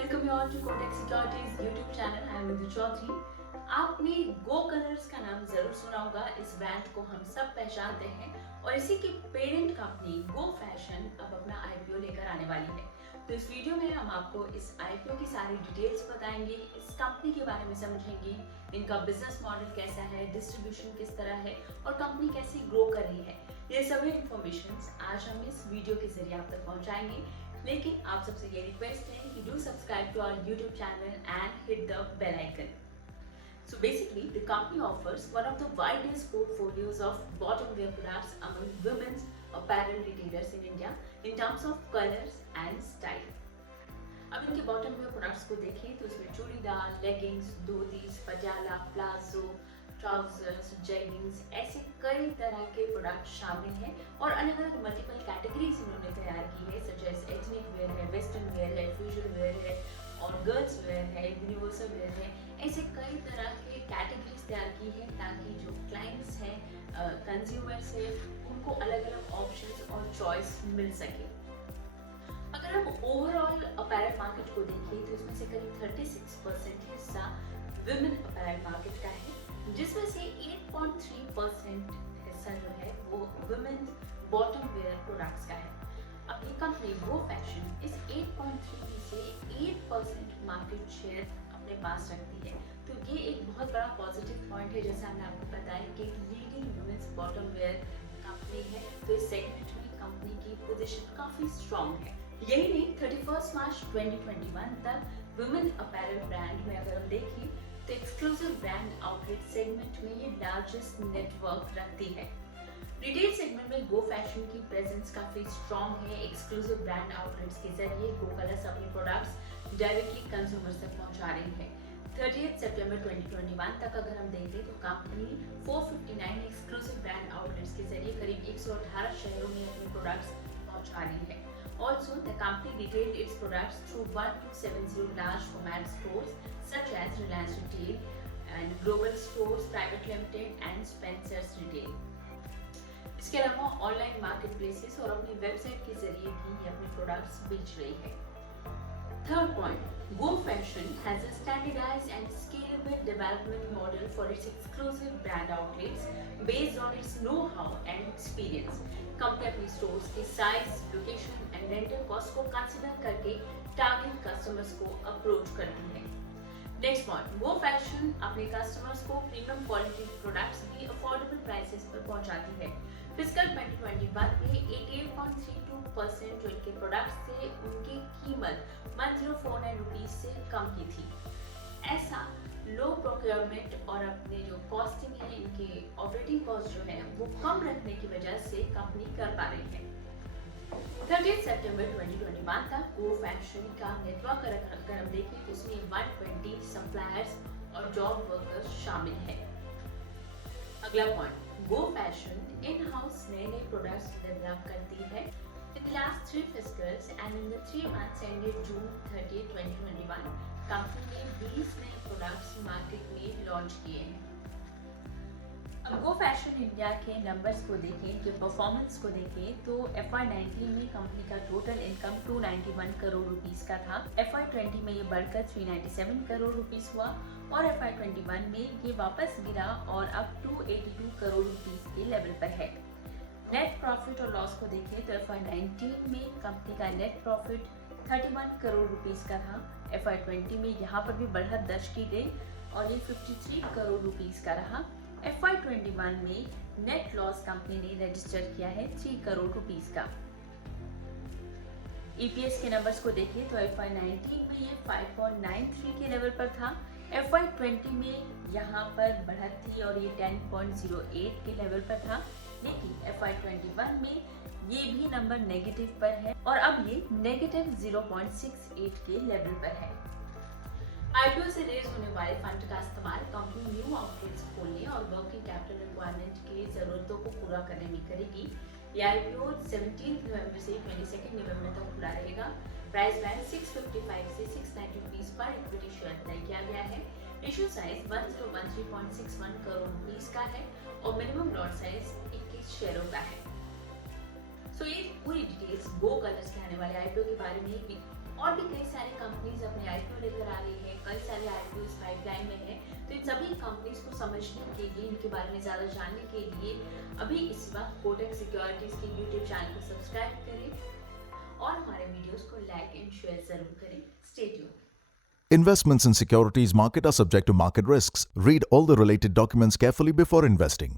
welcome you all to Kotak Securities YouTube channel. I am Vidhu Chaudhary. आपने गो colours का नाम जरूर सुना होगा। इस ब्रांड को हम सब पहचानते हैं और इसी की पेरेंट कंपनी गो फैशन अब अपना आईपीओ लेकर आने वाली है। तो इस वीडियो में हम आपको इस आईपीओ की सारी डिटेल्स बताएंगे, इस कंपनी के बारे में समझेंगे, इनका बिजनेस मॉडल कैसा है, डिस्ट्रीब्यूशन किस तरह है और कंपनी कैसे ग्रो कर रही है। ये सभी इंफॉर्मेशन आज हम इस वीडियो के जरिए आप तक पहुंचाएंगे। लेकिन आप सबसे ये रिक्वेस्ट है कि do subscribe to our YouTube channel and hit the bell icon. So basically, the company offers one of the widest portfolios of bottom wear products among women's apparel retailers in India in terms of colors and style. अब इनके bottom wear products को देखें तो इसमें churidar, leggings, dhotis, Patiala, palazzo, trousers, jeggings ऐसे कई तरह के प्रोडक्ट शामिल हैं और अलग अलग मल्टीपल कैटेगरीज इन्होंने तैयार की है, सच एज एथनिक वेयर है, वेस्टर्न वेयर है, फ्यूजन वेयर है और गर्ल्स वेयर है, यूनिवर्सल वेयर है। ऐसे कई तरह के कैटेगरीज तैयार की है ताकि जो क्लाइंट्स हैं, कंज्यूमर्स हैं, उनको अलग अलग ऑप्शंस और चॉइस मिल सके। अगर हम ओवरऑल अपैरल मार्केट को देखें तो इसमें से करीब 36% हिस्सा विमेन अपैरल मार्केट का है, जिसमें से 8.3% हिस्सा जो है वो विमेन बॉटम वेयर प्रोडक्ट्स का है। अब ये कंपनी गो फैशन इस 8.3 में से 8% मार्केट शेयर अपने पास रखती है। तो ये एक बहुत बड़ा पॉजिटिव पॉइंट है। जैसे हमने आपको बताया कि एक leading women's bottom wear company है, तो इस सेगमेंट में कंपनी की पोजीशन काफी स्ट्रॉन्ग है। यही नहीं, 31 मार्च 2021 तक वुमेन अपैरल ब्रांड में अगर हम देखें तो एक्सक्लूसिव ब्रांड आउटलेट सेगमेंट में ये लार्जेस्ट नेटवर्क रखती है। रिटेल सेगमेंट में गो फैशन की प्रेजेंस काफी स्ट्रॉन्ग है। एक्सक्लूसिव ब्रांड आउटलेट्स के जरिए गो कलर्स अपने प्रोडक्ट्स डायरेक्टली कंज्यूमर्स तक पहुंचा रही है। 30 सितंबर 2021 तक अगर हम देखें तो कंपनी 459 एक्सक्लूसिव ब्रांड आउटलेट्स के जरिए करीब 118 शहरों में अपने प्रोडक्ट्स पहुंचा रही है। Also, the company retailed its products through 1270 large format stores such as Reliance Retail and Global Stores Private Limited and Spencer's Retail. इसके अलावा ऑनलाइन मार्केट प्लेसेस और अपनी वेबसाइट के जरिए भी ये अपने प्रोडक्ट्स बेच रही है। Third point, Go Fashion has a standardized and scalable development model for its exclusive brand outlets based on its know-how and experience. Company अपनी स्टोर्स के size, location and rental cost को कंसीडर करके target customers को approach करती है। Next point, गो fashion अपने customers को premium quality products भी अफोर्डेबल प्राइसेस पर पहुंचाती है। फिस्कल 2021 में 88.32% जो इनके प्रोडक्ट्स थे उनकी कीमत 1049 रुपीज से कम की थी। ऐसा लो प्रोक्योरमेंट और अपने जो कॉस्टिंग है, इनके ऑपरेटिंग कॉस्ट जो है वो कम रखने की वजह से कंपनी कर पा रही है। 30 सितंबर 2021 तक गो फैशन का नेटवर्क अगर हम देखें तो उसमें 120 सप्लायर्स और जॉब वर्कर्स शामिल है। अगला point, go fashion in house नए नए प्रोडक्ट्स डेवलप करती है। In the last 3 fiscals and in the 3 months ended June 30, 2021, company ने 20 नए प्रोडक्ट्स मार्केट में लॉन्च किए हैं। अब गो फैशन इंडिया के नंबर्स को देखें, इनके परफॉर्मेंस को देखें तो FY19 में कंपनी का टोटल इनकम 291 करोड़ रुपीस का था। FY20 में ये बढ़कर 397 करोड़ रुपीस हुआ और FY21 में ये वापस गिरा और अब 282 करोड़ रुपीस के लेवल पर है। नेट प्रॉफिट और लॉस को देखें तो FY19 में कंपनी का नेट प्रॉफिट 31 करोड़ रुपीस का था। FY20 में यहाँ पर भी बढ़त दर्ज की गई और ये 53 करोड़ रुपीस का रहा। FY21 में नेट लॉस कंपनी ने रजिस्टर किया है 3 करोड़ रुपीस का। EPS के नंबर्स को देखें तो FY19 में ये 5.93 के लेवल पर था। FY20 में यहाँ पर बढ़त थी और ये 10.08 के लेवल पर था, लेकिन FY21 में ये भी नंबर नेगेटिव पर है और अब ये नेगेटिव 0.68 के लेवल पर है। आईपीओ से रेज होने वाले फंड का इस्तेमाल कंपनी न्यू आउटलेट्स खोलने और वर्किंग कैपिटल रिक्वायरमेंट की जरूरतों को पूरा करने में करेगी। ये आईपीओ 17 नवंबर से 22 नवंबर तक खुला रहेगा। प्राइस बैंड 655 से 690 रुपीस पर इक्विटी शेयर तय किया गया है। इशू साइज 1013.61 करोड़ रुपीस का है और मिनिमम लॉट साइज 21 शेयरों का है। सो ये पूरी डिटेल्स गो कलर्स के आने वाले आईपीओ के बारे में और भी कई सारी कंपनीज अपने आईपीओ लेकर आ रही है, कई सारे आईपीओ पाइपलाइन में है। तो इन सभी कंपनीज को समझने के लिए, इनके बारे में ज़्यादा जानने के लिए अभी इस वक्त कोटक सिक्योरिटीज़ के यूट्यूब चैनल को सब्सक्राइब करें और हमारे वीडियोस को लाइक एंड शेयर जरूर करें। Stay tuned. Investments in securities market are subject to market risks. Read all the related documents carefully before investing.